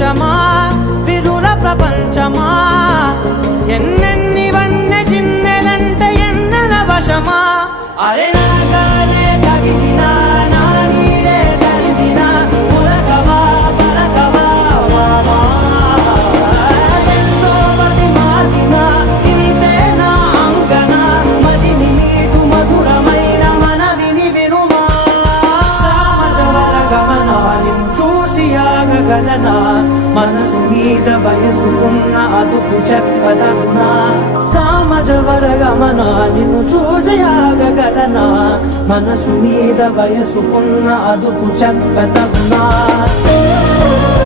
కొంచెమా విరుల ప్రపంచమా ఎన్నెన్ని వన్న చిన్నెలంటే ఎన్నెల వశమా అరే నాగానే తగిలినా నా నీడే తరిదినా ఉరకవా పరకవా వామా ఎంతో మది మాదినా ఇంతే నా అంగన మదిని నీటు మధురమైన మనవిని వినుమా సామజవర గమనా నిన్ను చూసి ఆగగలనా మనసు మీద వయసుకున్న అదుపు చెప్పదగునా సామజవర గమనా నిన్ను చూసి ఆగగలనా మనసు మీద వయసుకున్న అదుపు చెప్పదగునా